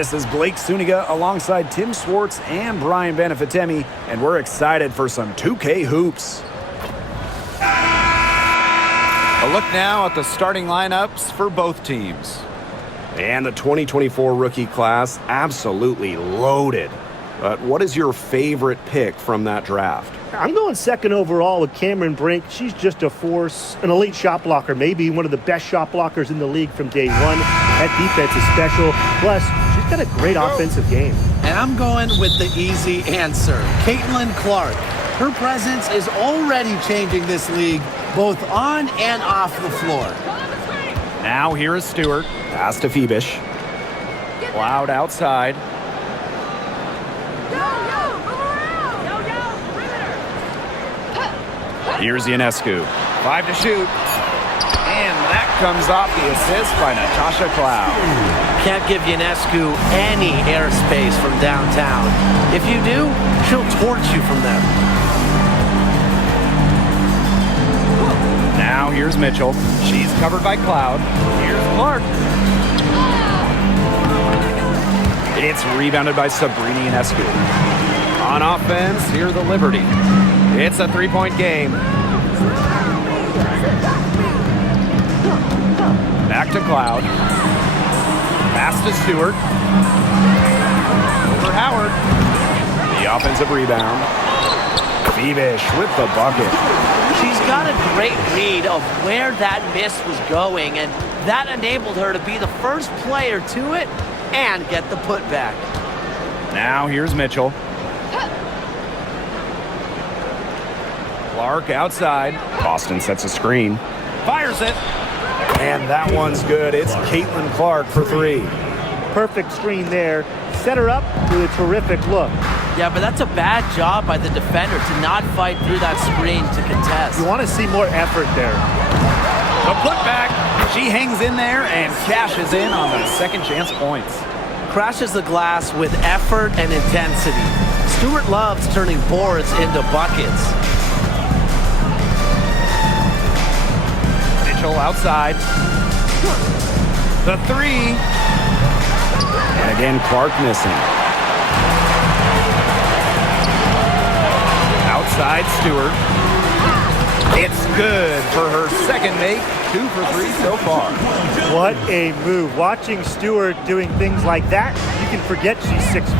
This is Blake Suniga alongside Tim Swartz and Brian Benefitemi, and we're excited for some 2K hoops. A look now at the starting lineups for both teams. And the 2024 rookie class, absolutely loaded. But what is your favorite pick from that draft? I'm going second overall with Cameron Brink. She's just a force, an elite shot blocker, maybe one of the best shot blockers in the league from day one. That defense is special. Plus, she's got a great offensive game. And I'm going with the easy answer, CaitlinClark. Her presence is already changing this league, both on and off the floor. Now here is Stewart. Pass to Phoebish. Cloud outside. Here's Ionescu. 5 to shoot. And that comes off the assist by Natasha Cloud. Can't give Ionescu any airspace from downtown. If you do, she'll torch you from there. Now here's Mitchell. She's covered by Cloud. Here's Clark. It's rebounded by Sabrina Ionescu. On offense, here's the Liberty. It's a three-point game. Back to Cloud. Pass to Stewart. Over Howard. The offensive rebound. Phoebish with the bucket. She's got a great read of where that miss was going, and that enabled her to be the first player to it and get the putback. Now here's Mitchell. Clark outside. Boston sets a screen. Fires it. And that one's good. It's CaitlinClark for three. Perfect screen there. Set her up with a terrific look. Yeah, but that's a bad job by the defender to not fight through that screen to contest. You want to see more effort there. The putback. She hangs in there and cashes in on the second chance points. Crashes the glass with effort and intensity. Stewart loves turning boards into buckets. Mitchell outside. The three. And again, Clark missing. Outside Stewart. It's good for her second make. 2 for 3 so far. What a move. Watching Stewart doing things like that, you can forget she's 6'4".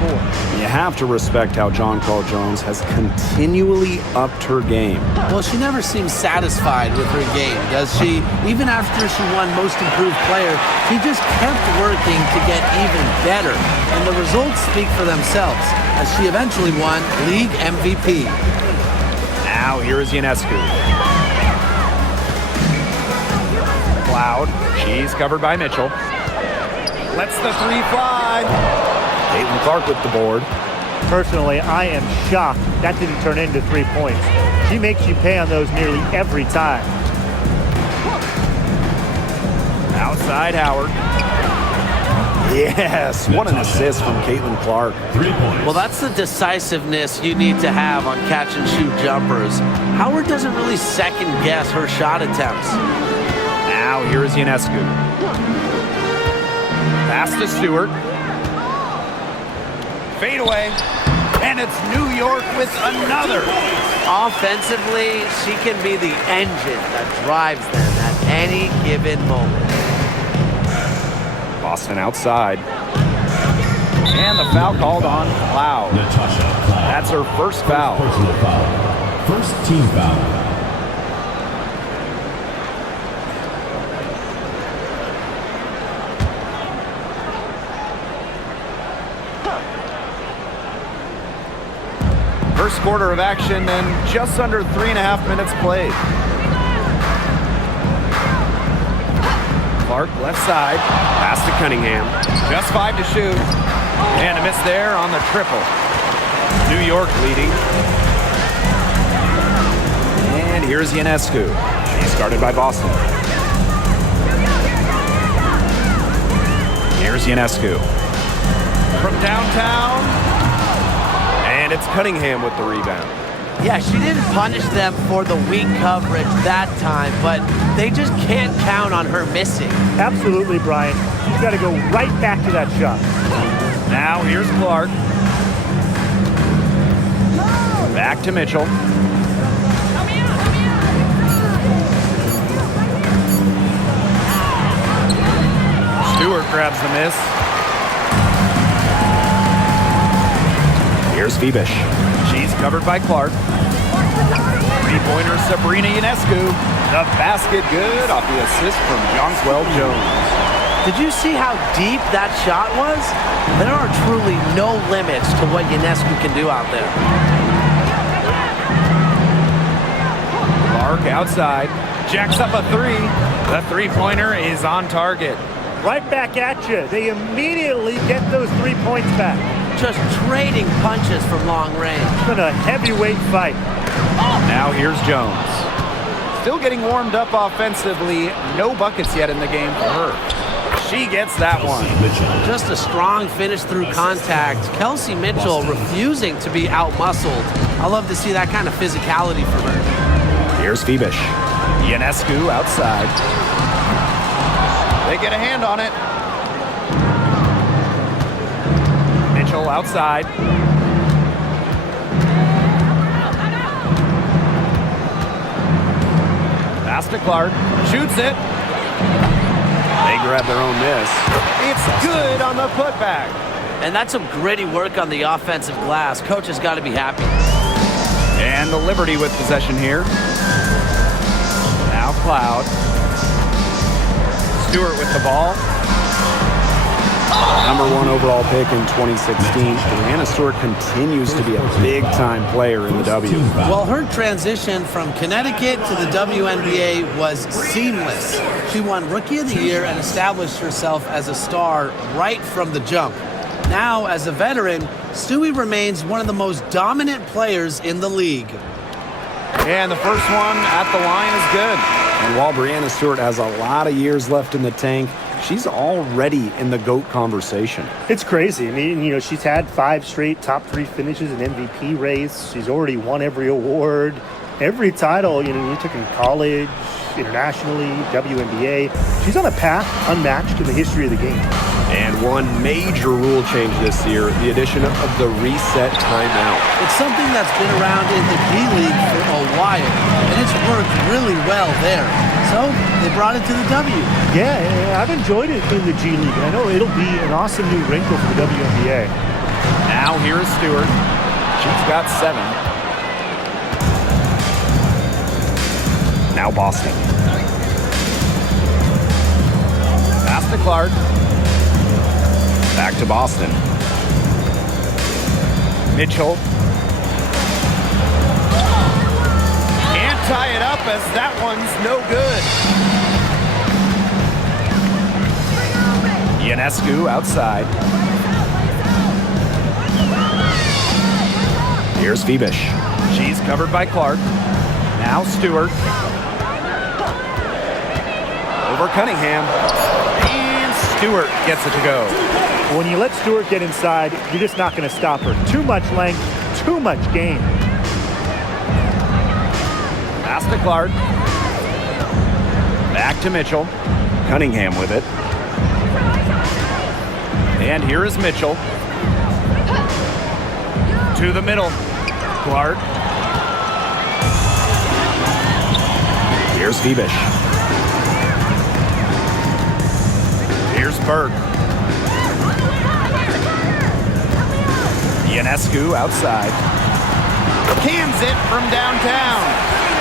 You have to respect how John Carl Jones has continually upped her game. Well, she never seems satisfied with her game, does she? Even after she won Most Improved Player, she just kept working to get even better. And the results speak for themselves, as she eventually won League MVP. Now here is Ionescu. Cloud. She's covered by Mitchell. Lets the three fly. CaitlinClark with the board. Personally, I am shocked that didn't turn into 3 points. She makes you pay on those nearly every time. Outside Howard. Yes, what an assist from CaitlinClark. 3 points. Well, that's the decisiveness you need to have on catch-and-shoot jumpers. Howard doesn't really second-guess her shot attempts. Now here is Ionescu. Pass to Stewart. Fade away. And it's New York with another. Offensively, she can be the engine that drives them at any given moment. Boston outside. And the foul called on Cloud. Natasha Cloud. That's her first foul. Personal foul. First team foul. First quarter of action and just under 3.5 minutes played. Clark left side. Pass to Cunningham. Just 5 to shoot. And a miss there on the triple. New York leading. And here's Ionescu. She's guarded by Boston. Here's Ionescu. From downtown. And it's Cunningham with the rebound. Yeah, she didn't punish them for the weak coverage that time, but they just can't count on her missing. Absolutely, Brian. She's got to go right back to that shot. Now here's Clark. Back to Mitchell. Stewart grabs the miss. Here's Phoebish. She's covered by Clark. Three-pointer Sabrina Ionescu. The basket good off the assist from Jonquel Jones. Did you see how deep that shot was? There are truly no limits to what Ionescu can do out there. Clark outside. Jacks up a three. The three-pointer is on target. Right back at you. They immediately get those 3 points back. Just trading punches from long range. It's been a heavyweight fight. Now here's Jones. Still getting warmed up offensively. No buckets yet in the game for her. She gets that one. Just a strong finish through contact. Kelsey Mitchell refusing to be out-muscled. I love to see that kind of physicality from her. Here's Phoebish. Ionescu outside. They get a hand on it. Mitchell outside. Pass to Clark. Shoots it. They grab their own miss. It's good on the putback. And that's some gritty work on the offensive glass. Coach has got to be happy. And the Liberty with possession here. Now Cloud. Stewart with the ball. Number 1 overall pick in 2016, Brianna Stewart continues to be a big-time player in the W. Well, her transition from Connecticut to the WNBA was seamless. She won Rookie of the Year and established herself as a star right from the jump. Now, as a veteran, Stewie remains one of the most dominant players in the league. And the first one at the line is good. And while Brianna Stewart has a lot of years left in the tank, she's already in the GOAT conversation. It's crazy. I mean, you know, she's had 5 straight top 3 finishes in MVP race. She's already won every award, every title, you know, you took in college, internationally, WNBA. She's on a path unmatched in the history of the game. And one major rule change this year, the addition of the reset timeout. It's something that's been around in the D League for a while, and it's worked really well there. So they brought it to the W. Yeah, I've enjoyed it in the G League. I know it'll be an awesome new wrinkle for the WNBA. Now here's Stewart. She's got 7. Now Boston. Pass to Clark. Back to Boston. Mitchell. Can't tie it up as that one's no good. Ionescu outside. Here's Phoebish. She's covered by Clark. Now Stewart. Over Cunningham. And Stewart gets it to go. When you let Stewart get inside, you're just not going to stop her. Too much length, too much game. Pass to Clark. Back to Mitchell. Cunningham with it. And here is Mitchell. To the middle. Clark. Here's Phoebish. Here's Burke. Ionescu outside. Cans it from downtown.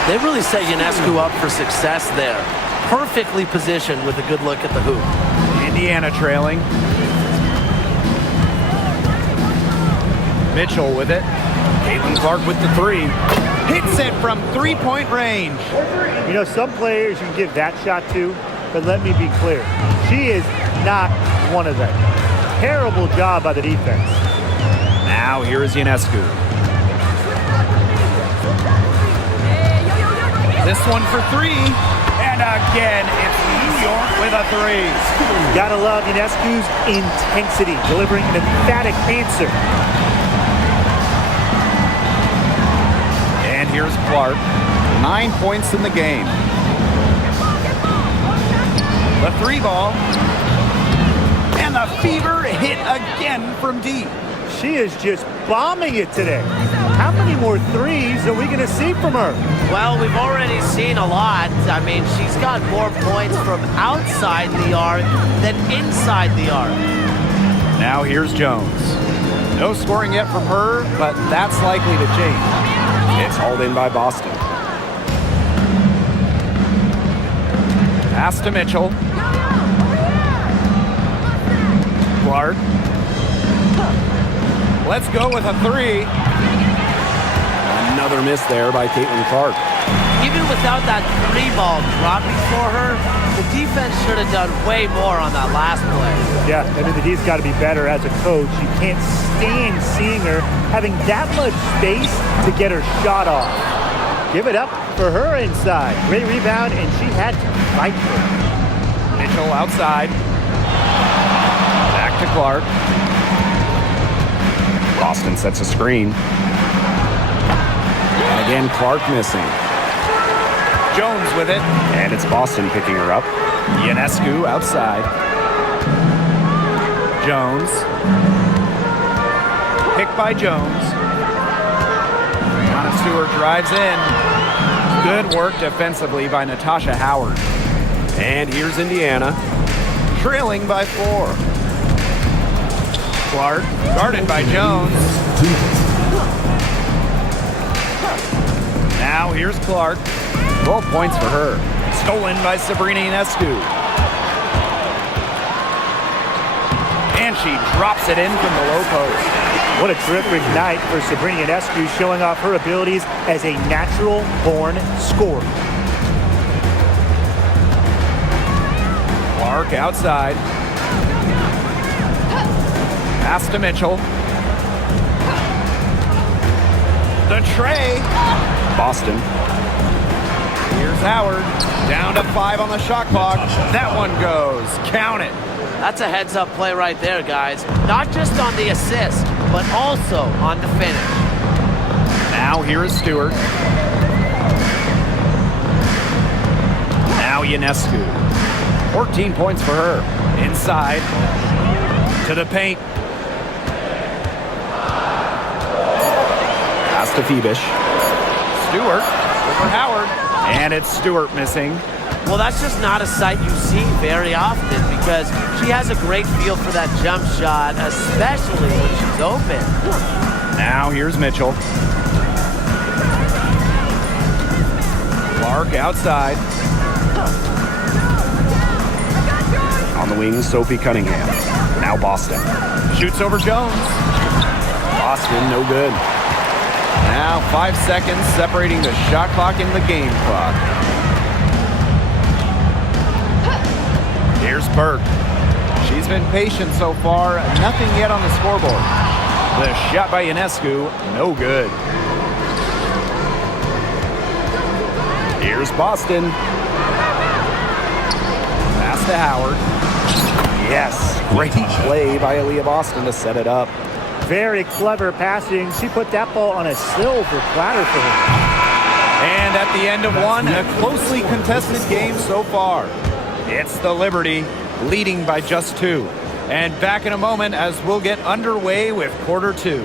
They really set Ionescu up for success there. Perfectly positioned with a good look at the hoop. Indiana trailing. Mitchell with it. CaitlinClark with the 3. Hits it from 3-point range. You know, some players you can give that shot to, but let me be clear. She is not one of them. Terrible job by the defense. Now here is Ionescu. This one for 3. And again, it's New York with a 3. Gotta love Ionescu's intensity, delivering an emphatic answer. And here's Clark. 9 points in the game. The 3 ball. And And the fever hit again from deep. She is just bombing it today. How many more threes are we going to see from her? Well, we've already seen a lot. I mean, she's got more points from outside the arc than inside the arc. Now here's Jones. No scoring yet from her, but that's likely to change. It's hauled in by Boston. Pass to Mitchell. Clark. Let's go with a three. Another miss there by CaitlinClark. Even without that three ball dropping for her, the defense should have done way more on that last play. Yeah, I mean, the D's got to be better as a coach. You can't stand seeing her having that much space to get her shot off. Give it up for her inside. Great rebound, and she had to fight for it. Mitchell outside. Back to Clark. Boston sets a screen. And again, Clark missing. Jones with it. And it's Boston picking her up. Ionescu outside. Jones. Picked by Jones. Brianna Stewart drives in. Good work defensively by Natasha Howard. And here's Indiana. Trailing by 4. Clark, guarded by Jones. Now here's Clark. 12 points for her. Stolen by Sabrina Ionescu. And she drops it in from the low post. What a terrific night for Sabrina Ionescu, showing off her abilities as a natural-born scorer. Clark outside. Pass to Mitchell. The tray. Boston. Here's Howard. Down to 5 on the shot clock. That one goes. Count it. That's a heads-up play right there, guys. Not just on the assist, but also on the finish. Now here is Stewart. Now Ionescu. 14 points for her. Inside. To the paint. Pass to Phoebish. Stewart over Howard. And it's Stewart missing. Well, that's just not a sight you see very often because she has a great feel for that jump shot, especially when she's open. Now here's Mitchell. Clark outside. On the wing, Sophie Cunningham. Now Boston. Shoots over Jones. Boston, no good. Now 5 seconds separating the shot clock and the game clock. Here's Burke. She's been patient so far. Nothing yet on the scoreboard. The shot by Ionescu, no good. Here's Boston. Pass to Howard. Yes, great play by Aaliyah Boston to set it up. Very clever passing. She put that ball on a silver platter for her. And at the end of one, a closely contested game so far. It's the Liberty leading by just 2. And back in a moment as we'll get underway with quarter 2.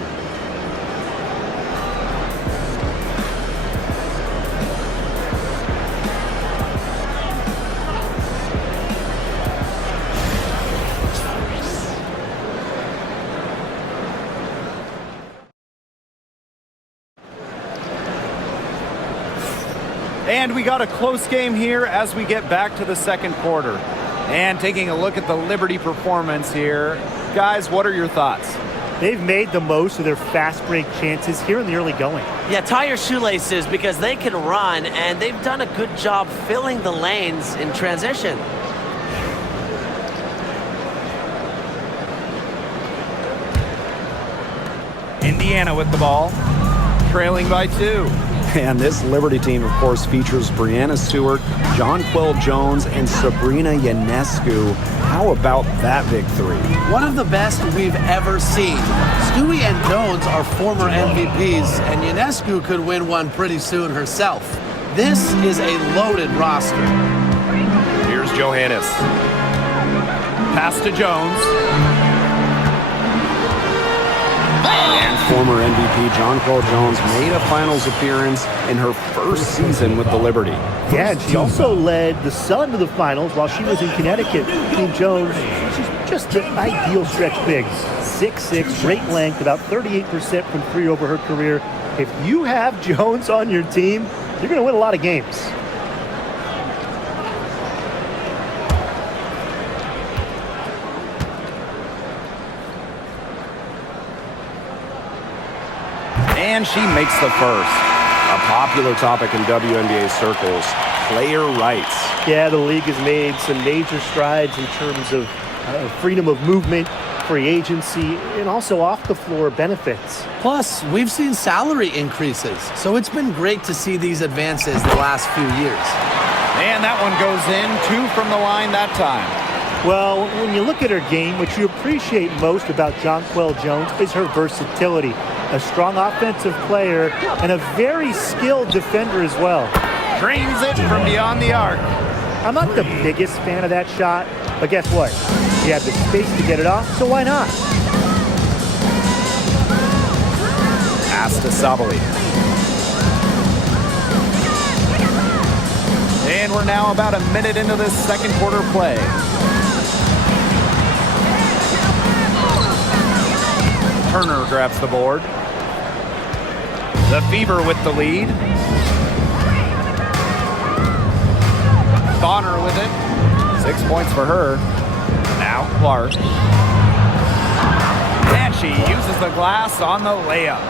And we got a close game here as we get back to the second quarter. And taking a look at the Liberty performance here. Guys, what are your thoughts? They've made the most of their fast break chances here in the early going. Yeah, tie your shoelaces because they can run, and they've done a good job filling the lanes in transition. Indiana with the ball, trailing by 2. And this Liberty team, of course, features Brianna Stewart, Jonquel Jones, and Sabrina Ionescu. How about that big 3? One of the best we've ever seen. Stewie and Jones are former MVPs, and Ionescu could win one pretty soon herself. This is a loaded roster. Here's Johannes. Pass to Jones. And former MVP Jonquel Jones made a finals appearance in her first season with the Liberty. Yeah, and she also led the Sun to the finals while she was in Connecticut. Team Jones, she's just the ideal stretch big. 6'6", great length, about 38% from three over her career. If you have Jones on your team, you're going to win a lot of games. And she makes the first. A popular topic in WNBA circles, player rights. Yeah, the league has made some major strides in terms of freedom of movement, free agency, and also off-the-floor benefits. Plus, we've seen salary increases, so it's been great to see these advances the last few years. And that one goes in, 2 from the line that time. Well, when you look at her game, what you appreciate most about Jonquel Jones is her versatility. A strong offensive player and a very skilled defender as well. Drains it from beyond the arc. I'm not the biggest fan of that shot, but guess what? You have the space to get it off, so why not? Pass to Sabali. And we're now about a minute into this second quarter play. Turner grabs the board. The Fever with the lead. Bonner with it. 6 points for her. Now Clark. And she uses the glass on the layup.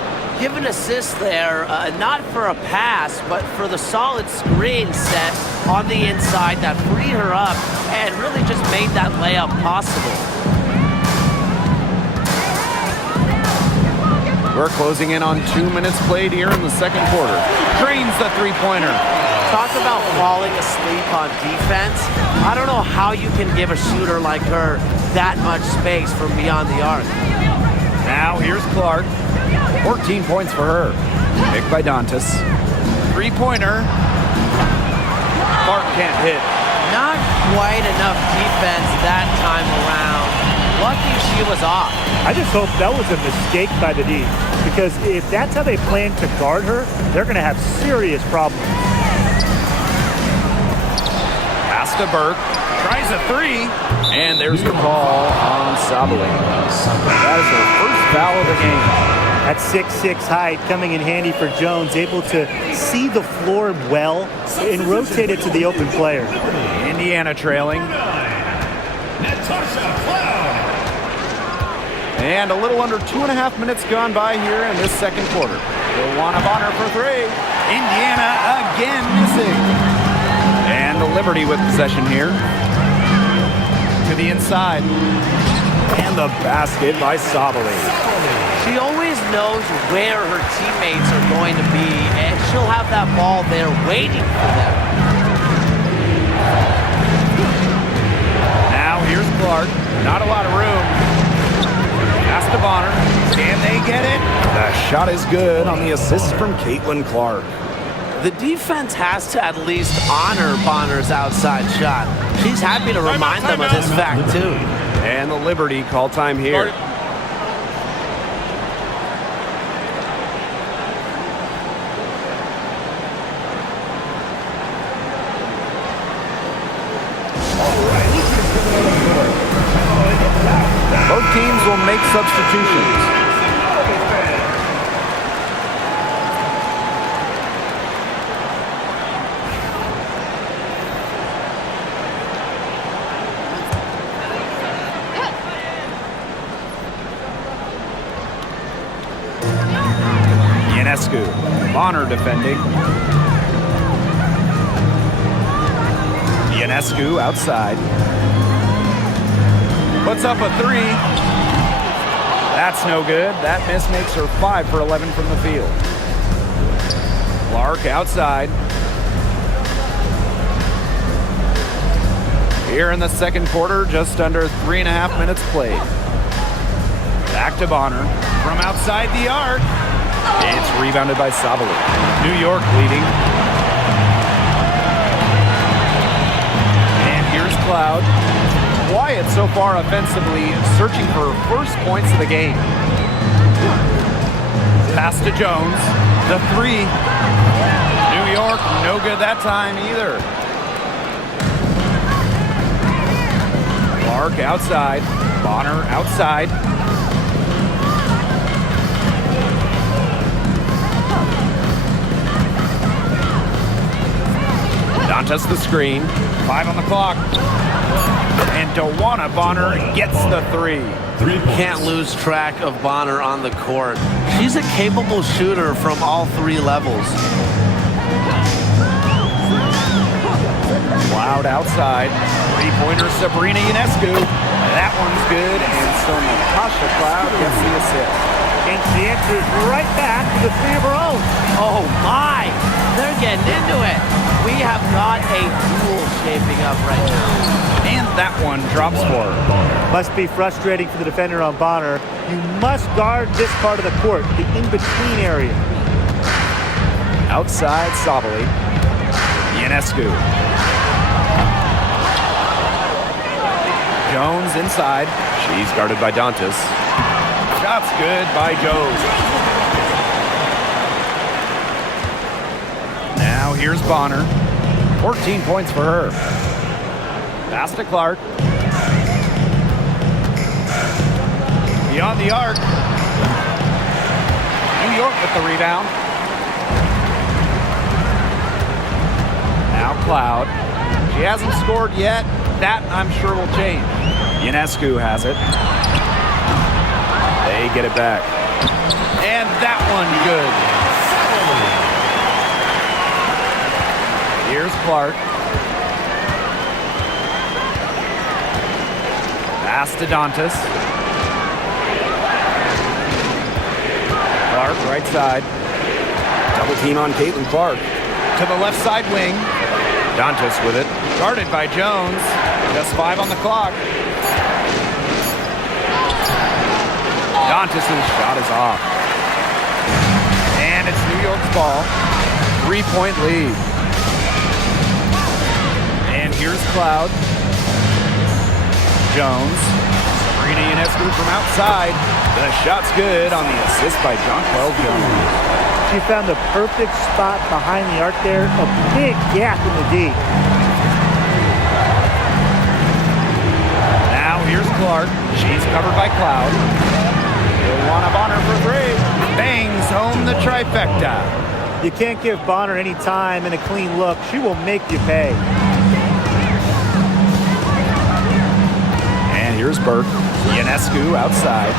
Give an assist there, not for a pass, but for the solid screen set on the inside that freed her up and really just made that layup possible. We're closing in on 2 minutes played here in the second quarter. Drains the three-pointer. Talk about falling asleep on defense. I don't know how you can give a shooter like her that much space from beyond the arc. Now here's Clark. 14 points for her. Picked by Dantas. Three-pointer. Clark can't hit. Not quite enough defense that time around. Lucky she was off. I just hope that was a mistake by the D, because if that's how they plan to guard her, they're going to have serious problems. Pass to Burke. Tries a three. And there's the call on Sabali. That is her first foul of the game. That 6'6" height coming in handy for Jones, able to see the floor well and rotate it to the open player. Indiana trailing. And a little under 2.5 minutes gone by here in this second quarter. Luana Bonner for three. Indiana again missing. And the Liberty with possession here. To the inside. And the basket by Sabali. She always knows where her teammates are going to be, and she'll have that ball there waiting for them. Now here's Clark. Not a lot of room. Pass to Bonner. Can they get it? The shot is good on the assist from CaitlinClark. The defense has to at least honor Bonner's outside shot. She's happy to remind them of this fact, too. And the Liberty call time here. Both teams will make substitutions. Ionescu, Bonner defending. Ionescu outside. Puts up a three. That's no good. That miss makes her 5 for 11 from the field. Clark outside. Here in the second quarter, just under 3.5 minutes played. Back to Bonner. From outside the arc. It's rebounded by Sabali. New York leading. And here's Cloud. quiet so far offensively, searching for first points of the game. Pass to Jones. The three. New York, no good that time either. Clark outside. Bonner outside. Dantas the screen. 5 on the clock. And Dewana Bonner gets the three. Can't lose track of Bonner on the court. She's a capable shooter from all 3 levels. Cloud outside. Three-pointer Sabrina Ionescu. That one's good, and so Natasha Cloud gets the assist. And she answers right back to the 3 of her own. Oh my! They're getting into it. We have got a duel shaping up right now. And that one drops for her. Must be frustrating for the defender on Bonner. You must guard this part of the court, the in-between area. Outside Sabali. Ionescu. Jones inside. She's guarded by Dantas. Shots good by Jones. Now here's Bonner. 14 points for her. Pass to Clark. Beyond the arc. New York with the rebound. Now Cloud. She hasn't scored yet. That, I'm sure, will change. Ionescu has it. They get it back. And that one good. Here's Clark. Pass to Dantas. Clark, right side. Double team on Caitlin-Clark. To the left side wing. Dantas with it. Guarded by Jones. Just 5 on the clock. Dantas' shot is off. And it's New York's ball. 3-point lead. And here's Cloud. Jones. Sabrina Ionescu from outside. The shot's good on the assist by Jonquel Jones. She found the perfect spot behind the arc there. A big gap in the D. Now here's Clark. She's covered by Cloud. Dewana Bonner for 3. Bangs home the trifecta. You can't give Bonner any time and a clean look. She will make you pay. And here's Burke. Ionescu outside.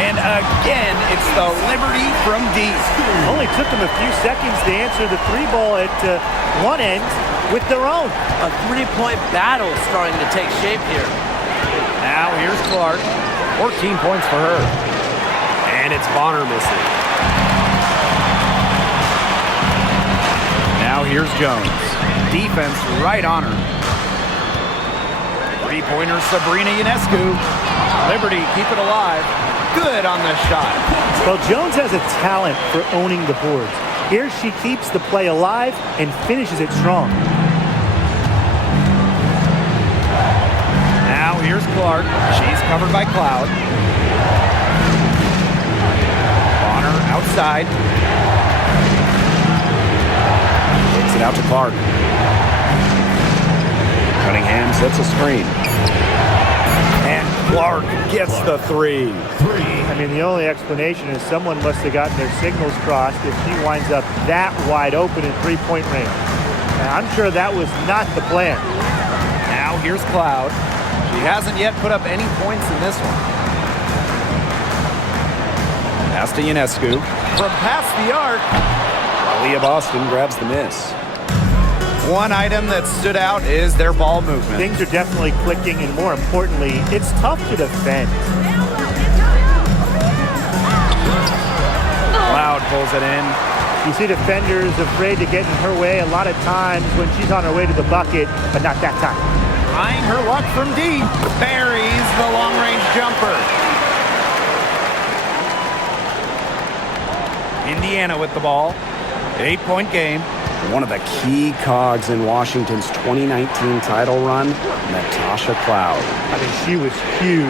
And again, it's the Liberty from deep. Only took them a few seconds to answer the 3-ball at one end with their own. A 3-point battle starting to take shape here. Now here's Clark. 14 points for her. And it's Bonner missing. Now here's Jones. Defense right on her. 3-pointer Sabrina Ionescu. Liberty keep it alive. Good on the shot. Well, Jones has a talent for owning the boards. Here she keeps the play alive and finishes it strong. Now here's Clark. She's covered by Cloud. Bonner outside. Takes it out to Clark. Cunningham sets a screen. And Clark gets the 3. I mean, the only explanation is someone must have gotten their signals crossed if she winds up that wide open in 3-point range. Now, I'm sure that was not the plan. Now here's Cloud. She hasn't yet put up any points in this one. Pass to Ionescu. From past the arc. Aaliyah Boston grabs the miss. One item that stood out is their ball movement. Things are definitely clicking, and more importantly, it's tough to defend. Cloud pulls it in. You see defenders afraid to get in her way a lot of times when she's on her way to the bucket, but not that time. Trying her luck from deep. Buries the long-range jumper. Indiana with the ball. 8-point game. One of the key cogs in Washington's 2019 title run, Natasha Cloud. I mean, she was huge.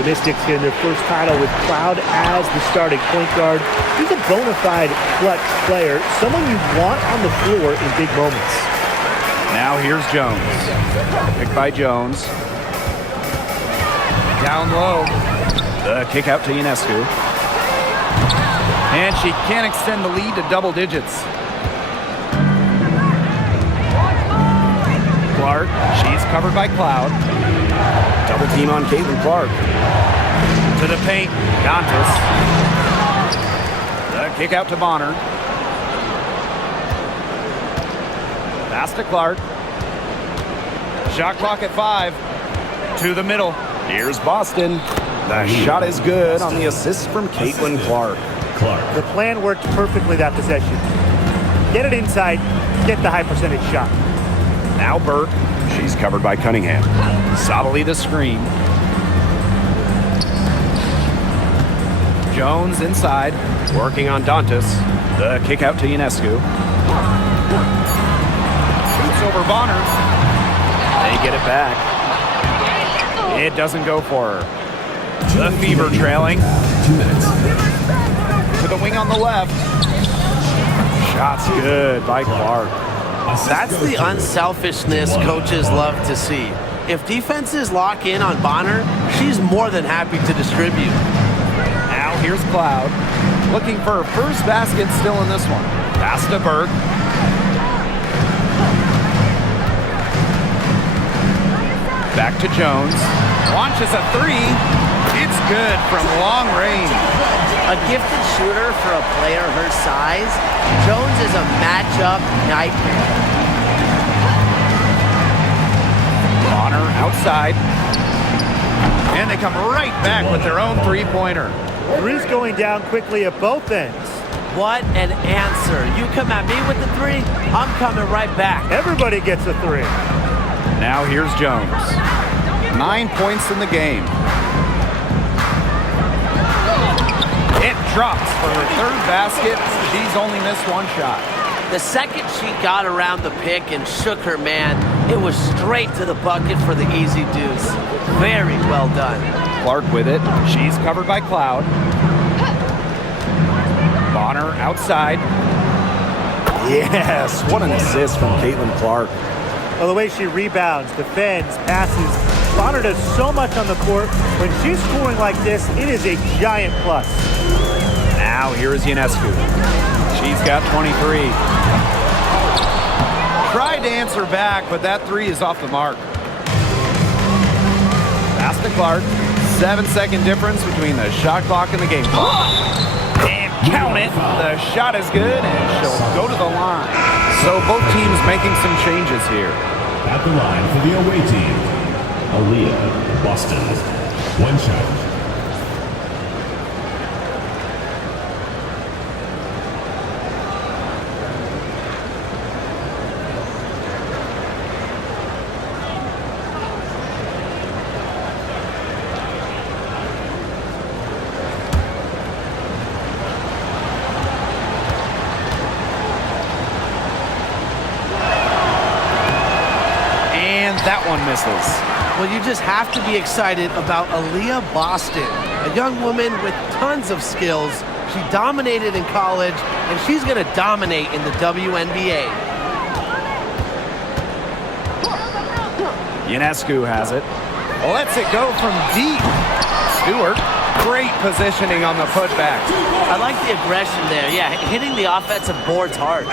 The Mystics getting their first title with Cloud as the starting point guard. She's a bona fide clutch player, someone you want on the floor in big moments. Now here's Jones. Picked by Jones. Down low. The kick out to Ionescu. And she can't extend the lead to double digits. Clark, she's covered by Cloud. Double team on Caitlin-Clark. To the paint, Dantas. The kick out to Bonner. Pass to Clark. Shot clock at 5. To the middle. Here's Boston. The shot is good on the assist from Caitlin-Clark. Clark. The plan worked perfectly that possession. Get it inside, get the high percentage shot. Now Burke. She's covered by Cunningham. Solidly the screen. Jones inside. Working on Dantas. The kick out to Ionescu. Shoots over Bonner. They get it back. It doesn't go for her. The Fever trailing. 2 minutes. To the wing on the left. Shots good by Clark. That's the unselfishness coaches love to see. If defenses lock in on Bonner, she's more than happy to distribute. Now here's Cloud. Looking for her first basket still in this one. Pass to Burke. Back to Jones. Launches a 3. It's good from long range. A gifted shooter for a player her size, Jones is a matchup nightmare. Bonner outside. And they come right back with their own three-pointer. Three's going down quickly at both ends. What an answer. You come at me with the 3, I'm coming right back. Everybody gets a 3. Now here's Jones. 9 points in the game. It drops for her third basket. She's only missed 1 shot. The second she got around the pick and shook her man, it was straight to the bucket for the easy deuce. Very well done. Clark with it. She's covered by Cloud. Bonner outside. Yes, what an assist from Caitlin-Clark. Well, the way she rebounds, defends, passes. Bonner does so much on the court. When she's scoring like this, it is a giant plus. Now here is Ionescu. She's got 23. Tried to answer back, but that 3 is off the mark. Pass to Clark. 7-second difference between the shot clock and the game clock. And count it. The shot is good, and she'll go to the line. So both teams making some changes here. At the line for the away team, Aaliyah, Boston. 1 shot. That one misses. Well, you just have to be excited about Aaliyah Boston, a young woman with tons of skills. She dominated in college, and she's going to dominate in the WNBA. Ionescu has it. Lets it go from deep. Stewart, great positioning on the putback. I like the aggression there. Yeah, hitting the offensive boards hard.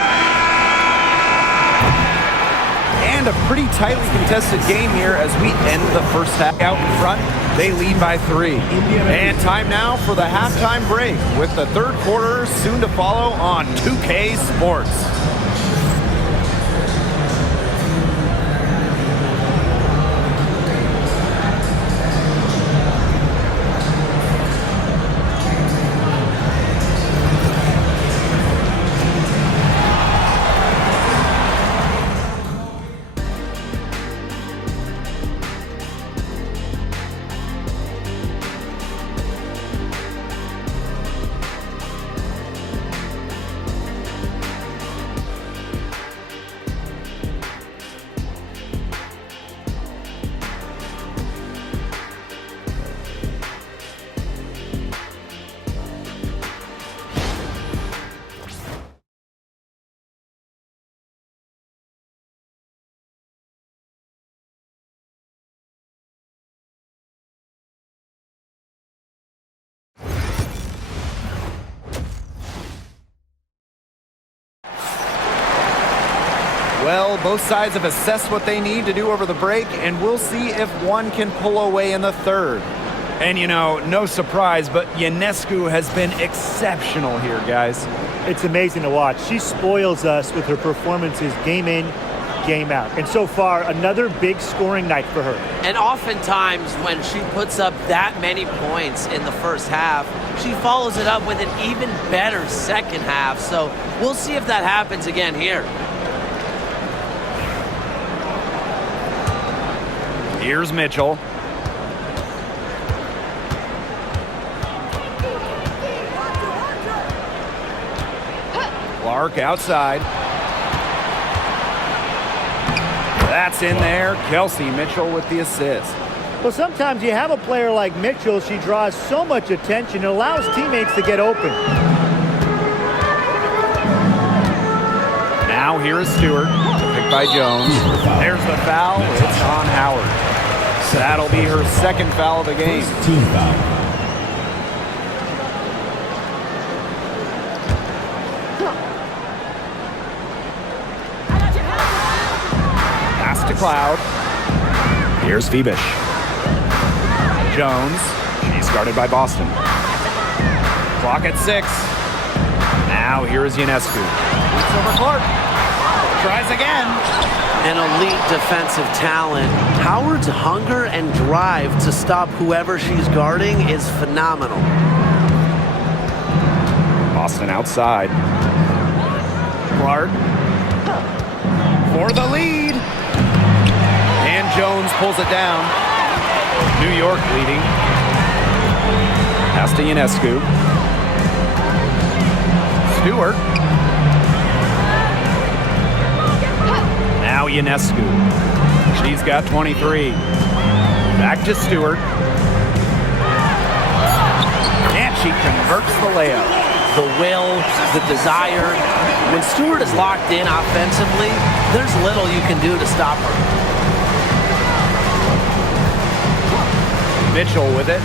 And a pretty tightly contested game here as we end the first half. Out in front, they lead by 3. And time now for the halftime break with the third quarter soon to follow on 2K Sports. Well, both sides have assessed what they need to do over the break, and we'll see if one can pull away in the third. And, you know, no surprise, but Ionescu has been exceptional here, guys. It's amazing to watch. She spoils us with her performances game in, game out. And so far, another big scoring night for her. And oftentimes when she puts up that many points in the first half, she follows it up with an even better second half. So we'll see if that happens again here. Here's Mitchell. Clark outside. That's in there. Kelsey Mitchell with the assist. Well, sometimes you have a player like Mitchell. She draws so much attention. It allows teammates to get open. Now here is Stewart. Picked by Jones. There's the foul. It's on Howard. That'll be her second foul of the game. Team foul. Pass to Cloud. Here's Phoebish. Jones. She's guarded by Boston. Clock at 6. Now here is Ionescu. It's over Clark. Tries again. An elite defensive talent. Howard's hunger and drive to stop whoever she's guarding is phenomenal. Boston outside. Clark for the lead. And Jones pulls it down. New York leading. Pass to Ionescu. Stewart. Now Ionescu. She's got 23. Back to Stewart. And she converts the layup. The will, the desire. When Stewart is locked in offensively, there's little you can do to stop her. Mitchell with it.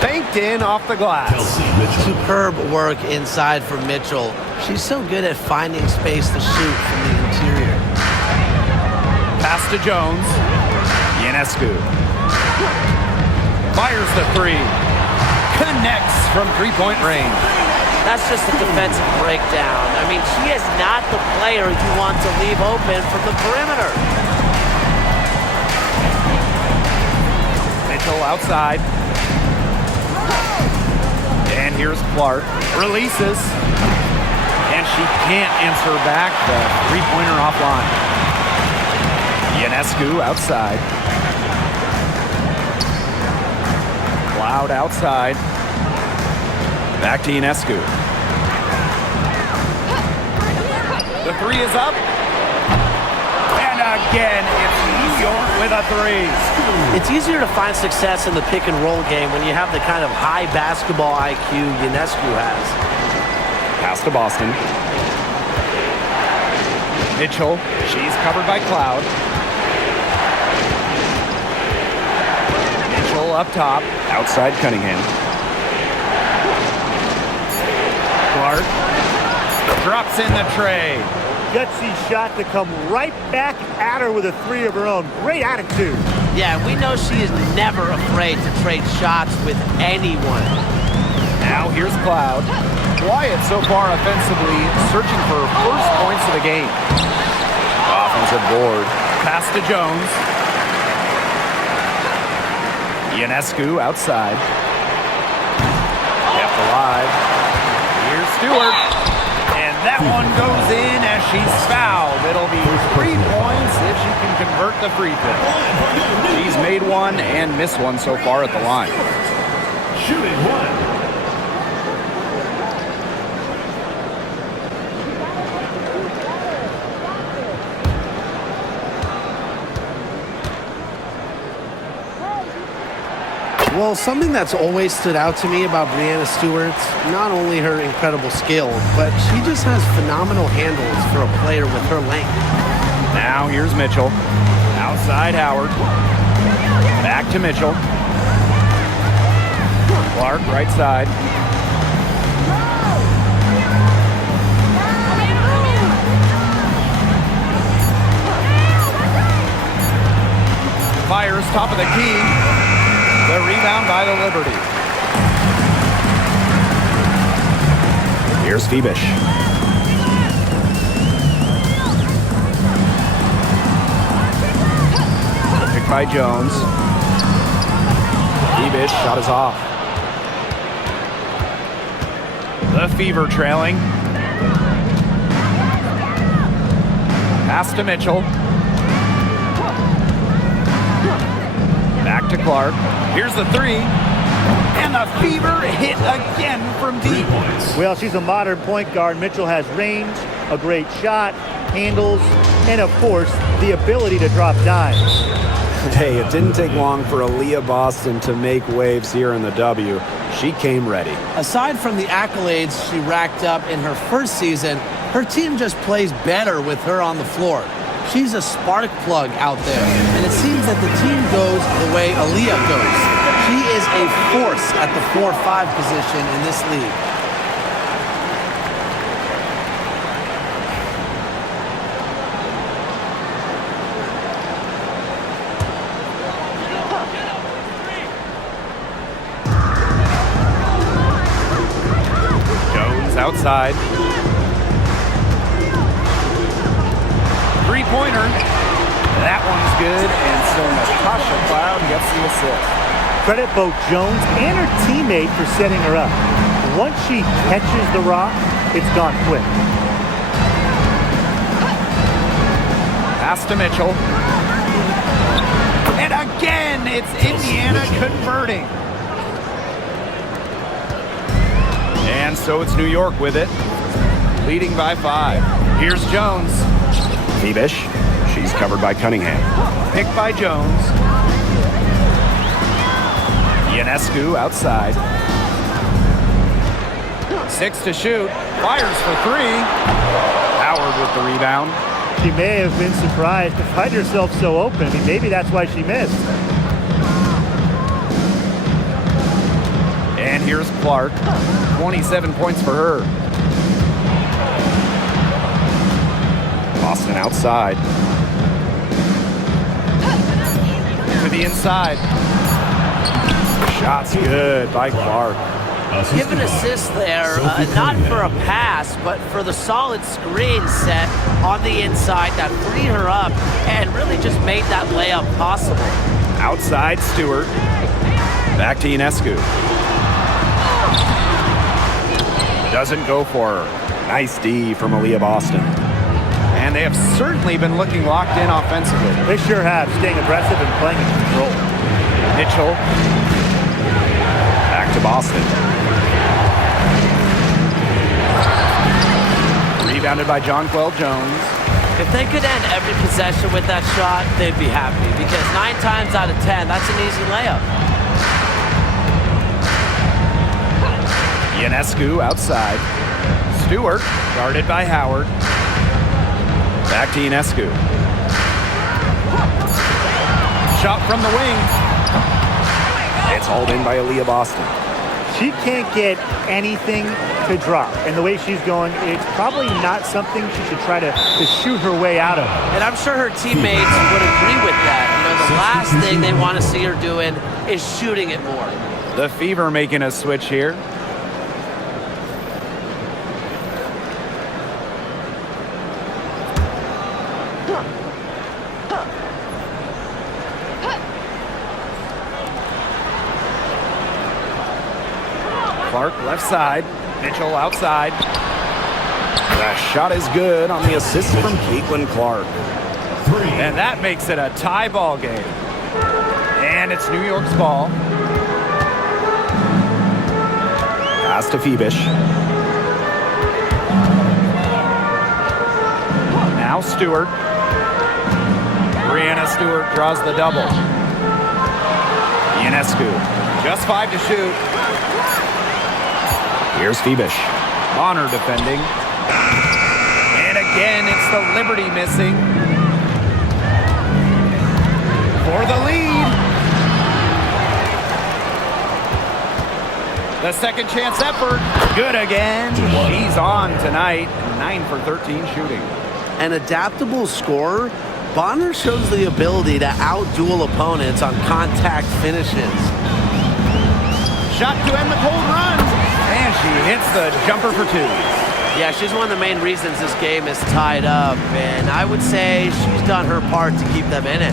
Banked in off the glass. Superb work inside for Mitchell. She's so good at finding space to shoot from the interior. Pass to Jones. Ionescu. Fires the 3. Connects from three-point range. That's just a defensive breakdown. I mean, she is not the player you want to leave open from the perimeter. Mitchell outside. And here's Clark. Releases. And she can't answer back the three-pointer offline. Ionescu outside. Cloud outside. Back to Ionescu. The 3 is up. And again, it's New York with a 3. It's easier to find success in the pick and roll game when you have the kind of high basketball IQ Ionescu has. Pass to Boston. Mitchell, she's covered by Cloud. Mitchell up top, outside Cunningham. Clark drops in the tray. Gutsy shot to come right back at her with a 3 of her own. Great attitude. Yeah, we know she is never afraid to trade shots with anyone. Now here's Cloud. Quiet so far offensively, searching for first points of the game. Offensive board. Pass to Jones. Ionescu outside. Kept alive. Here's Stewart. And that one goes in as she's fouled. It'll be 3 points if she can convert the free throw. She's made one and missed one so far at the line. Shooting 1. Well, something that's always stood out to me about Breanna Stewart's not only her incredible skill, but she just has phenomenal handles for a player with her length. Now here's Mitchell. Outside Howard. Back to Mitchell. Clark, right side. Fires top of the key. The rebound by the Liberty. Here's Phoebish. Pick by Jones. Phoebish shot is off. The Fever trailing. Pass to Mitchell. Back to Clark. Here's the three. And the Fever hit again from deep. Well, she's a modern point guard. Mitchell has range, a great shot, handles, and of course, the ability to drop dimes. Hey, it didn't take long for Aaliyah Boston to make waves here in the W. She came ready. Aside from the accolades she racked up in her first season, her team just plays better with her on the floor. She's a spark plug out there, and it seems that the team goes the way Aaliyah goes. She is a force at the 4-5 position in this league. Jones outside. Three-pointer. That one's good, and so Natasha Cloud gets the assist. Credit both Jones and her teammate for setting her up. Once she catches the rock, it's gone quick. Pass to Mitchell. And again, it's Indiana converting. And so it's New York with it, leading by 5. Here's Jones. Phoebish. She's covered by Cunningham. Picked by Jones. Ionescu outside. 6 to shoot. Fires for 3. Howard with the rebound. She may have been surprised to find herself so open. I mean, maybe that's why she missed. And here's Clark. 27 points for her. Boston outside. To the inside. Shots good by Clark. Give an assist there, not for a pass, but for the solid screen set on the inside that freed her up and really just made that layup possible. Outside Stewart. Back to Ionescu. Doesn't go for her. Nice D from Aaliyah Boston. And they have certainly been looking locked in offensively. They sure have, staying aggressive and playing in control. Mitchell. Back to Boston. Rebounded by Jonquel Jones. If they could end every possession with that shot, they'd be happy because 9 times out of 10, that's an easy layup. Ionescu outside. Stewart guarded by Howard. Back to Ionescu. Shot from the wing. It's hauled in by Aaliyah Boston. She can't get anything to drop. And the way she's going, it's probably not something she should try to shoot her way out of. And I'm sure her teammates would agree with that. You know, the last thing they want to see her doing is shooting it more. The Fever making a switch here. Clark left side. Mitchell outside. That shot is good on the assist from Caitlinclark. And that makes it a tie ball game. And it's New York's ball. Pass to Phoebish. Now Stewart. Brianna Stewart draws the double. Ionescu. Just 5 to shoot. Here's Phoebish. Honor defending. And again, it's the Liberty missing. For the lead. The second chance effort. Good again. She's on tonight. 9 for 13 shooting. An adaptable scorer, Bonner shows the ability to outduel opponents on contact finishes. Shot to end the cold run. And she hits the jumper for 2. Yeah, she's one of the main reasons this game is tied up, and I would say she's done her part to keep them in it.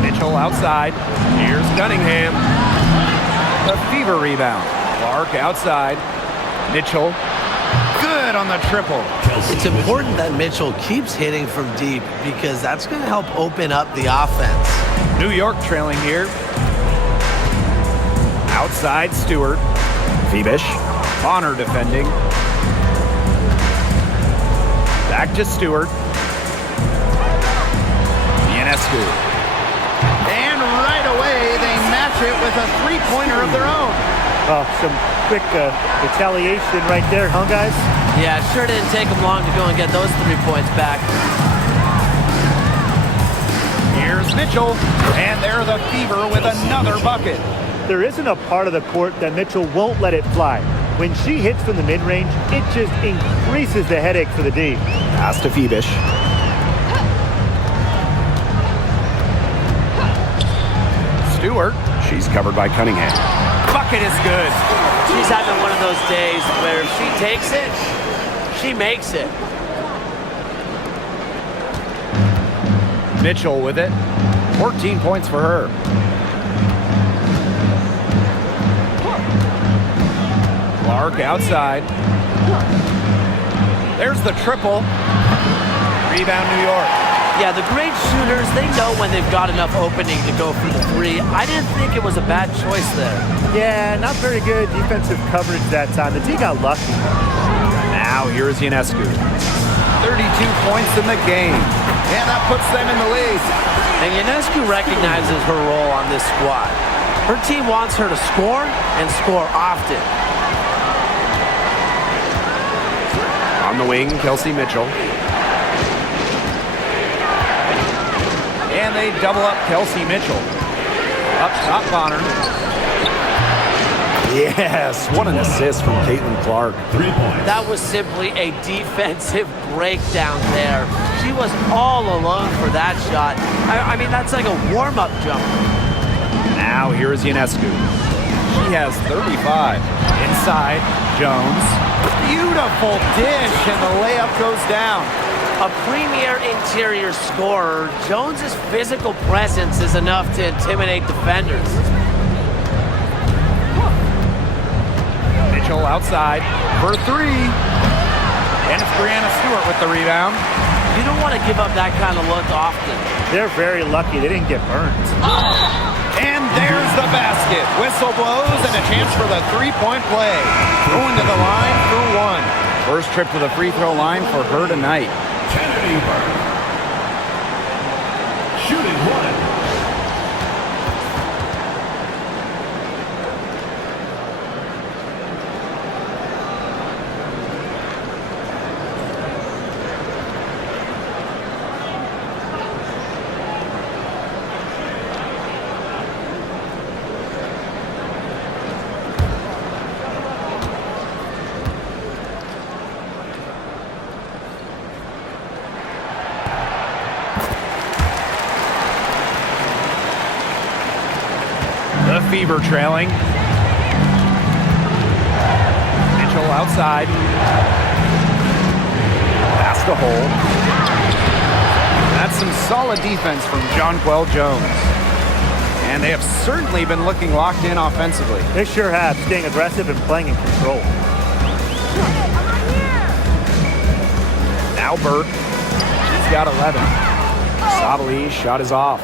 Mitchell outside. Here's Cunningham. The Fever rebound. Clark outside. Mitchell. Good on the triple. It's important that Mitchell keeps hitting from deep because that's going to help open up the offense. New York trailing here. Outside Stewart. Phoebish. Bonner defending. Back to Stewart. Ionescu. And right away they match it with a three-pointer of their own. Oh, some quick retaliation right there, huh, guys? Yeah, it sure didn't take them long to go and get those 3 points back. Here's Mitchell, and they're the Fever with another bucket. There isn't a part of the court that Mitchell won't let it fly. When she hits from the mid-range, it just increases the headache for the D. Pass to Phoebish. Stewart. She's covered by Cunningham. Bucket is good. She's having one of those days where if she takes it, she makes it. Mitchell with it. 14 points for her. Clark outside. There's the triple. Rebound New York. Yeah, the great shooters, they know when they've got enough opening to go for the 3. I didn't think it was a bad choice there. Yeah, not very good defensive coverage that time. The D got lucky. Now here's Ionescu. 32 points in the game. And that puts them in the lead. And Ionescu recognizes her role on this squad. Her team wants her to score and score often. On the wing, Kelsey Mitchell. And they double up Kelsey Mitchell. Up top, Bonner. Yes, what an assist from Clark. 3 points. That was simply a defensive breakdown there. She was all alone for that shot. I mean, that's like a warm-up jumper. Now here's Ionescu. She has 35. Inside, Jones. Beautiful dish, and the layup goes down. A premier interior scorer, Jones's physical presence is enough to intimidate defenders. Mitchell outside for 3. And it's Brianna Stewart with the rebound. You don't want to give up that kind of look often. They're very lucky they didn't get burned. And there's the basket. Whistle blows and a chance for the three-point play. Going to the line for 1. First trip to the free throw line for her tonight. Kennedy Burke. Shooting 1. The Fever trailing. Mitchell outside. Pass the hole. That's some solid defense from Jonquel Jones. And they have certainly been looking locked in offensively. They sure have, staying aggressive and playing in control. Now Burke. She's got 11. Sabali's shot is off.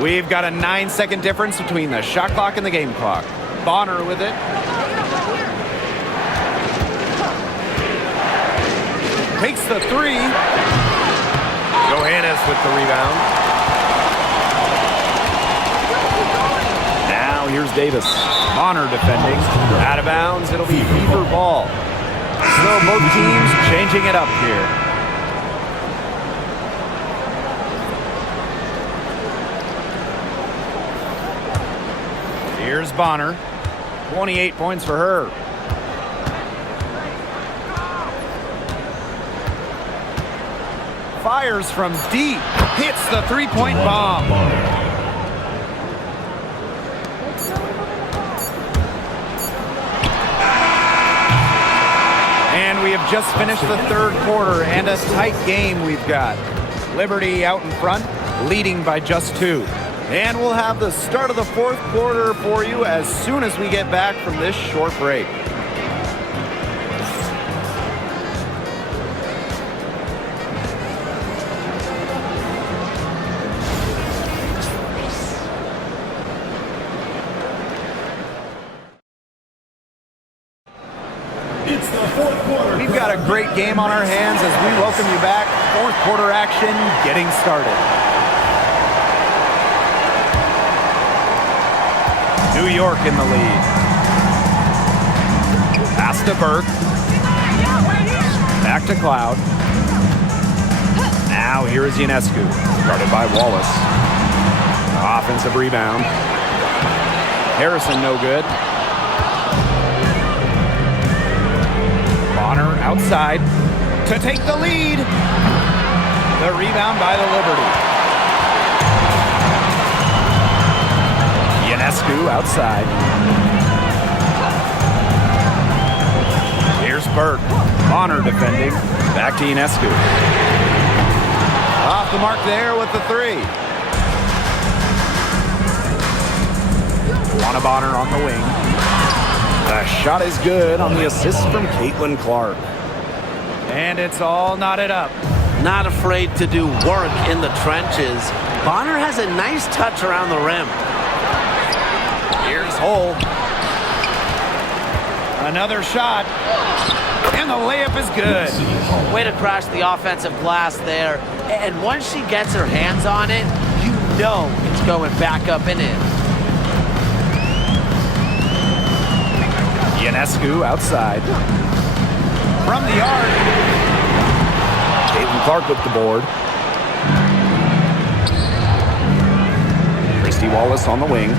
We've got a 9-second difference between the shot clock and the game clock. Bonner with it. Takes the 3. Johannes with the rebound. Now here's Davis. Bonner defending. Out of bounds, it'll be Fever ball. So both teams changing it up here. Here's Bonner. 28 points for her. Fires from deep. Hits the three-point bomb. And we have just finished the third quarter, and a tight game we've got. Liberty out in front, leading by just 2. And we'll have the start of the fourth quarter for you as soon as we get back from this short break. It's the fourth quarter. We've got a great game on our hands as we welcome you back. Fourth quarter action getting started. New York in the lead. Pass to Burke. Back to Cloud. Now here is Ionescu. Guarded by Wallace. Offensive rebound. Harrison no good. Bonner outside to take the lead. The rebound by the Liberty. Ionescu outside. Here's Burke. Bonner defending. Back to Ionescu. Off the mark there with the 3. Juana Bonner on the wing. The shot is good on the assist from CaitlinClark. And it's all knotted up. Not afraid to do work in the trenches. Bonner has a nice touch around the rim. Here's Hull. Another shot. And the layup is good. Way to crash the offensive glass there. And once she gets her hands on it, you know it's going back up and in. Ionescu outside. From the arc. CaitlinClark with the board. Christy Wallace on the wing.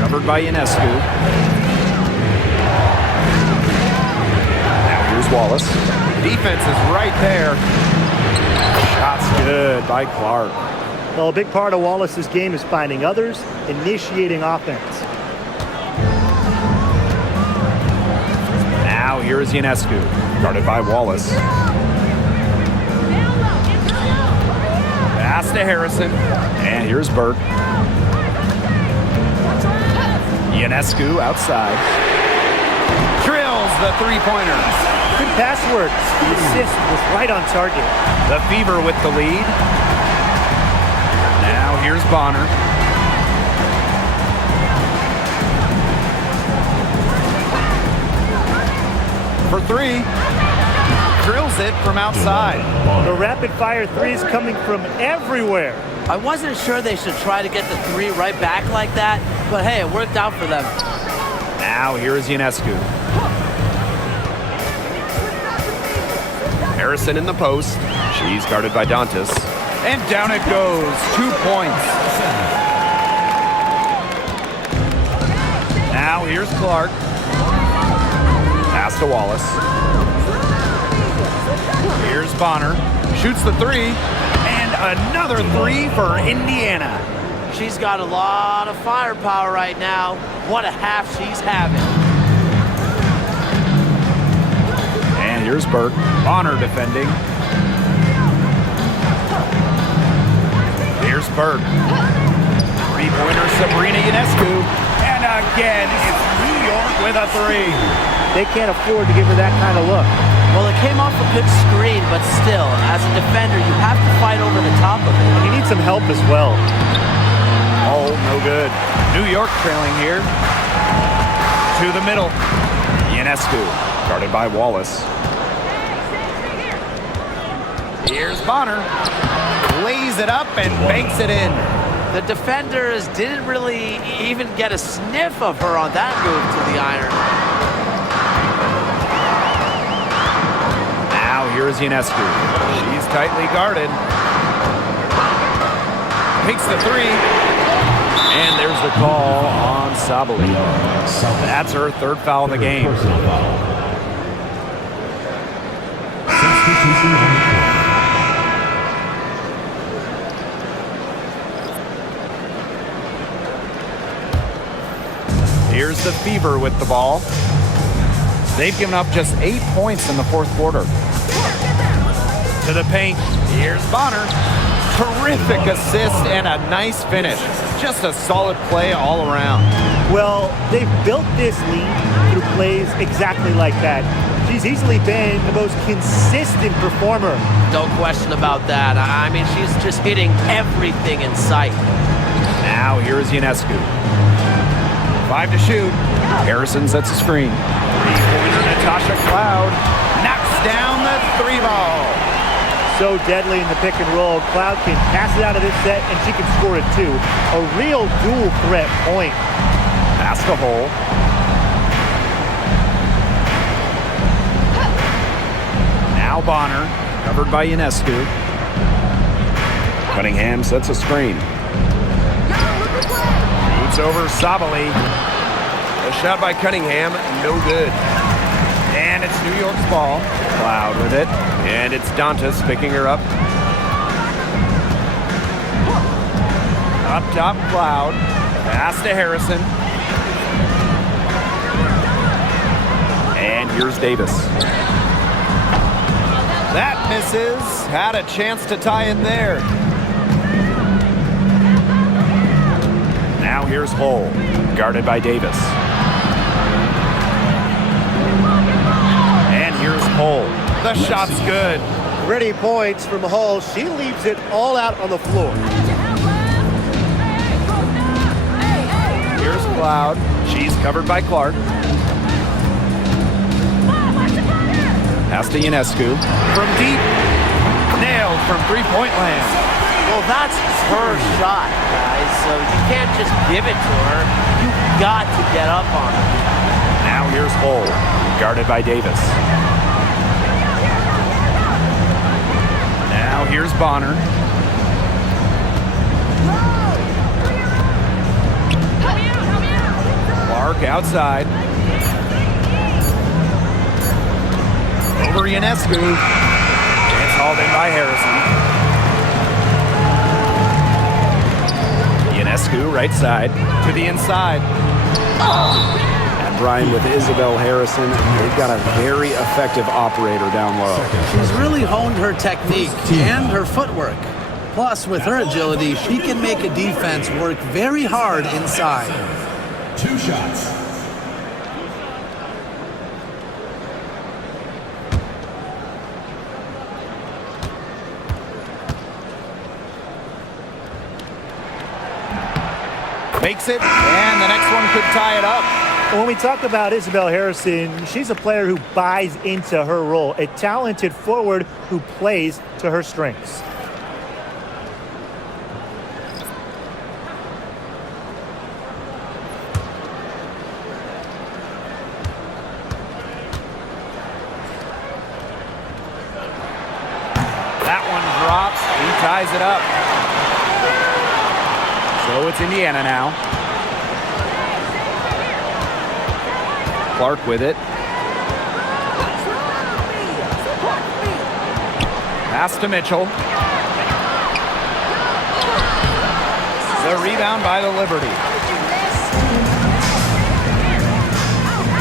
Covered by Ionescu. Now here's Wallace. Defense is right there. Shot's good by Clark. Well, a big part of Wallace's game is finding others, initiating offense. Now here is Ionescu. Guarded by Wallace. Pass to Harrison. And here's Burke. Ionescu outside. Drills the three-pointer. Good pass work. The assist was right on target. The Fever with the lead. Now here's Bonner. For 3. Drills it from outside. The rapid-fire 3 is coming from everywhere. I wasn't sure they should try to get the 3 right back like that, but hey, it worked out for them. Now here is Ionescu. Harrison in the post. She's guarded by Dantas. And down it goes. 2 points. Now here's Clark. Pass to Wallace. Here's Bonner. Shoots the 3. And another 3 for Indiana. She's got a lot of firepower right now. What a half she's having. And here's Burke. Bonner defending. Here's Burke. Three-pointer Sabrina Ionescu. And again, it's New York with a 3. They can't afford to give her that kind of look. Well, it came off a good screen, but still, as a defender, you have to fight over the top of it. You need some help as well. Oh, no good. New York trailing here. To the middle. Ionescu, guarded by Wallace. Here's Bonner. Lays it up and banks it in. The defenders didn't really even get a sniff of her on that move to the iron. Now here's Ionescu. She's tightly guarded. Takes the 3. And there's the call on Sabali. That's her third foul of the game. Personal foul. Substitution on the court. Here's the Fever with the ball. They've given up just 8 points in the fourth quarter. To the paint. Here's Bonner. Terrific assist and a nice finish. Just a solid play all around. Well, they've built this lead through plays exactly like that. She's easily been the most consistent performer. No question about that. I mean, she's just hitting everything in sight. Now here's Ionescu. 5 to shoot. Harrison sets a screen. Three-pointer Natasha Cloud knocks down the 3-ball. So deadly in the pick and roll. Cloud can pass it out of this set, and she can score it too. A real dual threat point. Pass the hole. Now Bonner, covered by Ionescu. Cunningham sets a screen. Shoots over Sabali. A shot by Cunningham, no good. And it's New York's ball. Cloud with it. And it's Dantas picking her up. Up top, Cloud. Pass to Harrison. And here's Davis. That misses. Had a chance to tie in there. Now here's Hull, guarded by Davis. And here's Hull. The shot's good. Ready points from Hull. She leaves it all out on the floor. Here's Cloud. She's covered by Clark. Pass to Ionescu. From deep. Nailed from three-point land. Well, that's her shot, guys. So you can't just give it to her. You've got to get up on her. Now here's Hull, guarded by Davis. Now here's Bonner. Clark outside. Over Ionescu. It's hauled in by Harrison. Ionescu, right side, to the inside. And Brian, with Isabel Harrison, they've got a very effective operator down low. She's really honed her technique and her footwork. Plus, with her agility, she can make a defense work very hard inside. 2 shots. Makes it, and the next one could tie it up. When we talk about Isabel Harrison, she's a player who buys into her role, a talented forward who plays to her strengths. That one drops, he ties it up. So it's Indiana now. Clark with it. Pass to Mitchell. The rebound by the Liberty.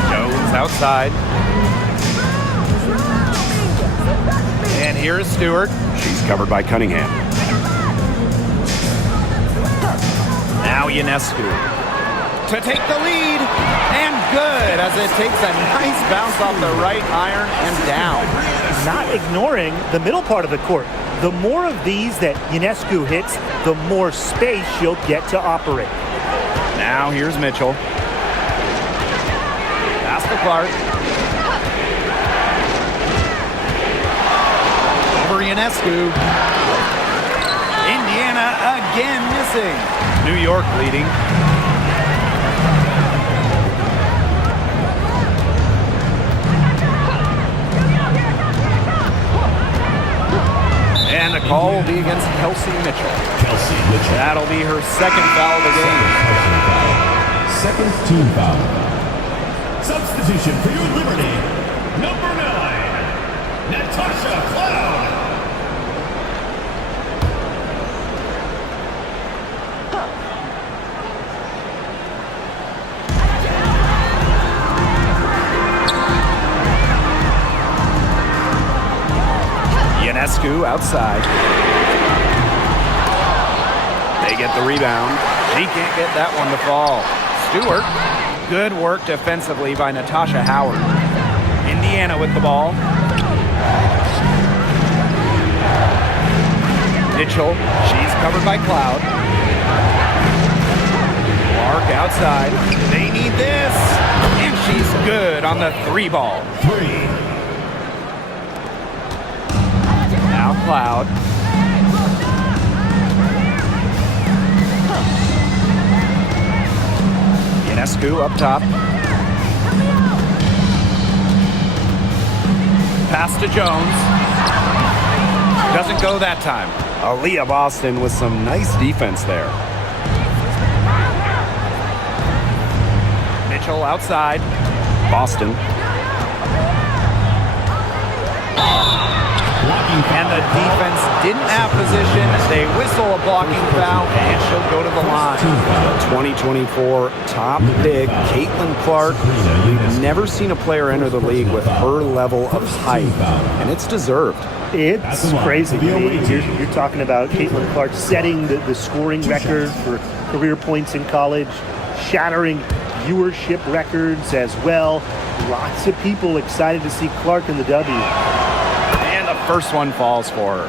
Jones outside. And here's Stewart. She's covered by Cunningham. Now Ionescu to take the lead, and good as it takes a nice bounce off the right iron and down. Not ignoring the middle part of the court. The more of these that Ionescu hits, the more space she'll get to operate. Now here's Mitchell. Pass to Clark. Over Ionescu. Indiana again missing. New York leading. And the call will be against Kelsey Mitchell. Kelsey Mitchell. That'll be her second foul of the game. Second team foul. Substitution for your liberty. Number 9, Natasha Cloud. Ionescu outside. They get the rebound. She can't get that one to fall. Stewart. Good work defensively by Natasha Howard. Indiana with the ball. Mitchell. She's covered by Cloud. Clark outside. They need this. And she's good on the 3-ball. 3. Now Cloud. Ionescu up top. Pass to Jones. Doesn't go that time. Aaliyah Boston with some nice defense there. Mitchell outside. Boston. And the defense didn't have position. They whistle a blocking foul, and she'll go to the line. The 2024 top pick, Caitlin Clark. We've never seen a player enter the league with her level of height, and it's deserved. It's crazy. You're talking about Caitlin Clark setting the scoring record for career points in college, shattering viewership records as well. Lots of people excited to see Clark in the W. And the first one falls for her.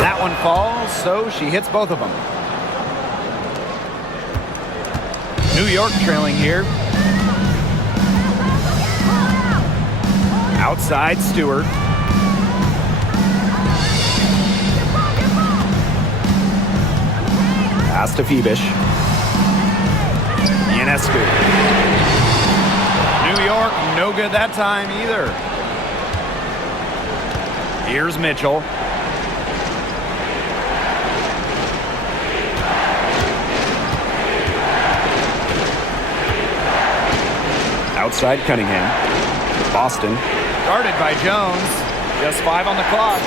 That one falls, so she hits both of them. New York trailing here. Outside Stewart. Pass to Phoebish. Ionescu. New York, no good that time either. Here's Mitchell. Outside Cunningham. Boston. Guarded by Jones. Just 5 on the clock.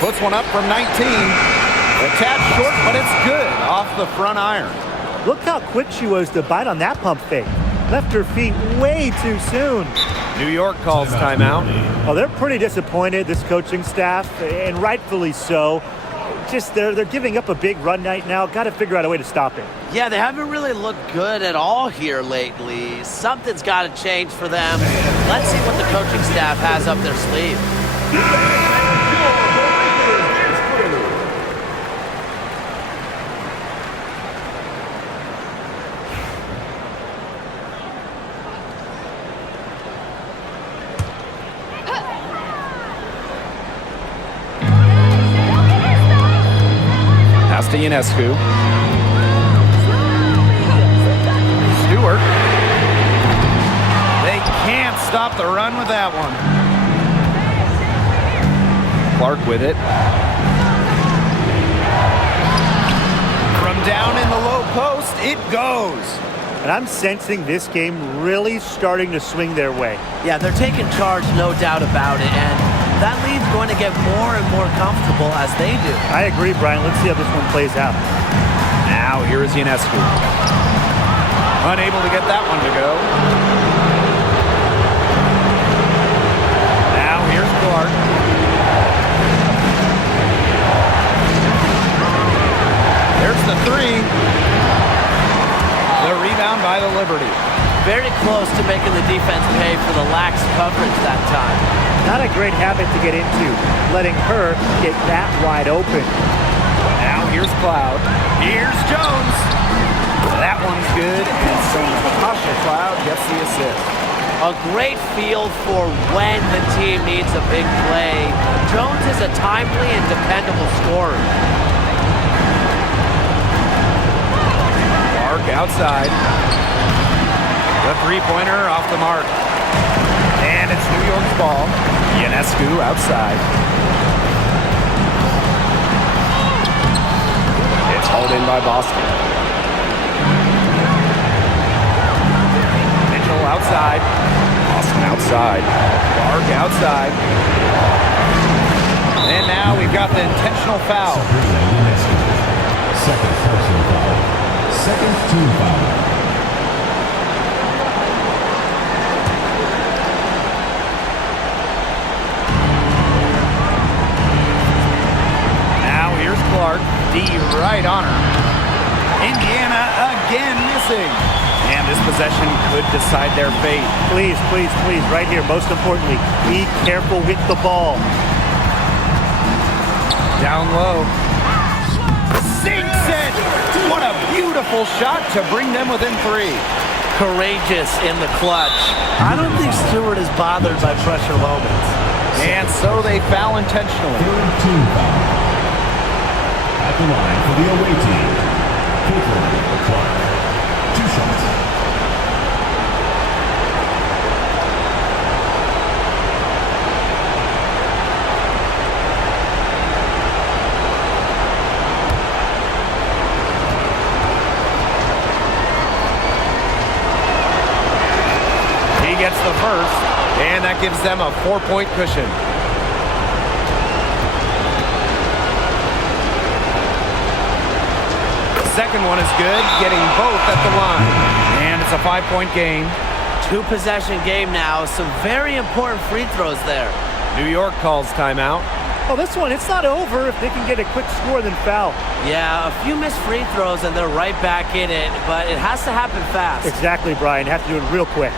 Puts one up from 19. A tad short, but it's good off the front iron. Look how quick she was to bite on that pump fake. Left her feet way too soon. New York calls timeout. Oh, they're pretty disappointed, this coaching staff, and rightfully so. Just they're giving up a big run right now. Got to figure out a way to stop it. Yeah, they haven't really looked good at all here lately. Something's got to change for them. Let's see what the coaching staff has up their sleeve. Pass to Ionescu. Stewart. They can't stop the run with that one. Clark with it. From down in the low post, it goes. And I'm sensing this game really starting to swing their way. Yeah, they're taking charge, no doubt about it. And that lead's going to get more and more comfortable as they do. I agree, Brian. Let's see how this one plays out. Now here is Ionescu. Unable to get that one to go. Now here's Clark. There's the 3. The rebound by the Liberty. Very close to making the defense pay for the lax coverage that time. Not a great habit to get into, letting her get that wide open. Now here's Cloud. Here's Jones. That one's good, and so Natasha Cloud gets the assist. A great feel for when the team needs a big play. Jones is a timely and dependable scorer. Clark outside. The three-pointer off the mark. And it's New York's ball. Ionescu outside. It's hauled in by Boston. Mitchell outside. Boston outside. Clark outside. And now we've got the intentional foul. Sabrina Ionescu. Second personal foul. Second team foul. Now here's Clark. D right on her. Indiana again missing. And this possession could decide their fate. Please, please, please, right here, most importantly, be careful with the ball. Down low. Sinks it! What a beautiful shot to bring them within 3. Courageous in the clutch. I don't think Stewart is bothered by pressure moments. And so they foul intentionally. Third team foul. At the line for the away team, Katangos. 2 shots. He gets the first, and that gives them a 4-point cushion. Second one is good, getting both at the line. And it's a 5-point game. 2-possession game now. Some very important free throws there. New York calls timeout. Oh, this one, it's not over if they can get a quick score then foul. Yeah, a few missed free throws and they're right back in it, but it has to happen fast. Exactly, Brian. Have to do it real quick.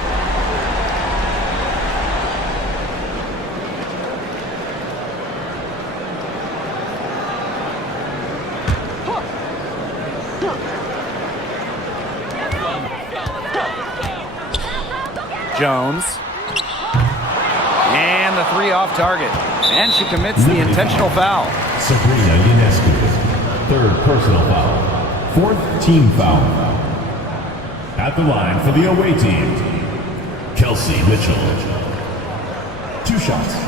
Jones. And the 3 off target. And she commits the intentional foul. Sabrina Ionescu. Third personal foul. Fourth team foul. At the line for the away team, Kelsey Mitchell. 2 shots.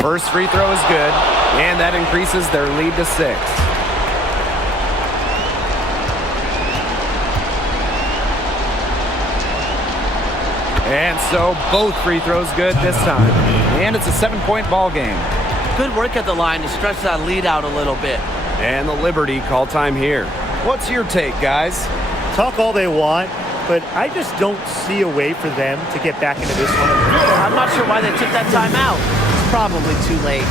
First free throw is good, and that increases their lead to 6. And so both free throws good this time. And it's a 7-point ball game. Good work at the line to stretch that lead out a little bit. And the Liberty call time here. What's your take, guys? Talk all they want, but I just don't see a way for them to get back into this one. I'm not sure why they took that timeout. It's probably too late.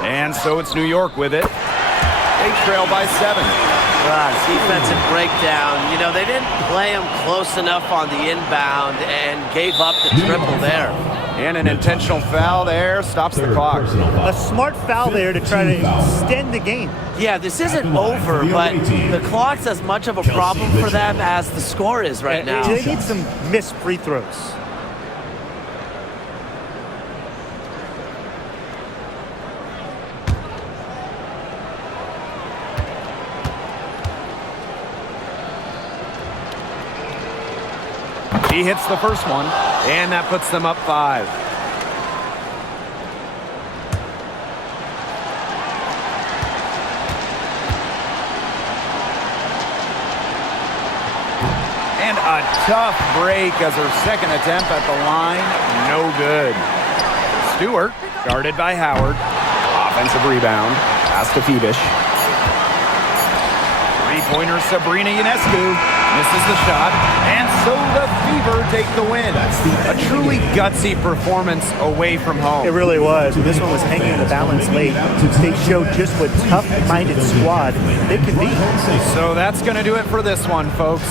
And so it's New York with it. They trail by 7. Defensive breakdown. You know, they didn't play them close enough on the inbound and gave up the triple there. And an intentional foul there stops the clock. A smart foul there to try to extend the game. Yeah, this isn't over, but the clock's as much of a problem for them as the score is right now. They need some missed free throws. He hits the first one, and that puts them up 5. And a tough break as her second attempt at the line. No good. Stewart, guarded by Howard. Offensive rebound. Pass to Phoebish. Three-pointer Sabrina Ionescu. Misses the shot, and so the Fever take the win. A truly gutsy performance away from home. It really was. This one was hanging in the balance late. They showed just what tough-minded squad they could be. So that's going to do it for this one, folks.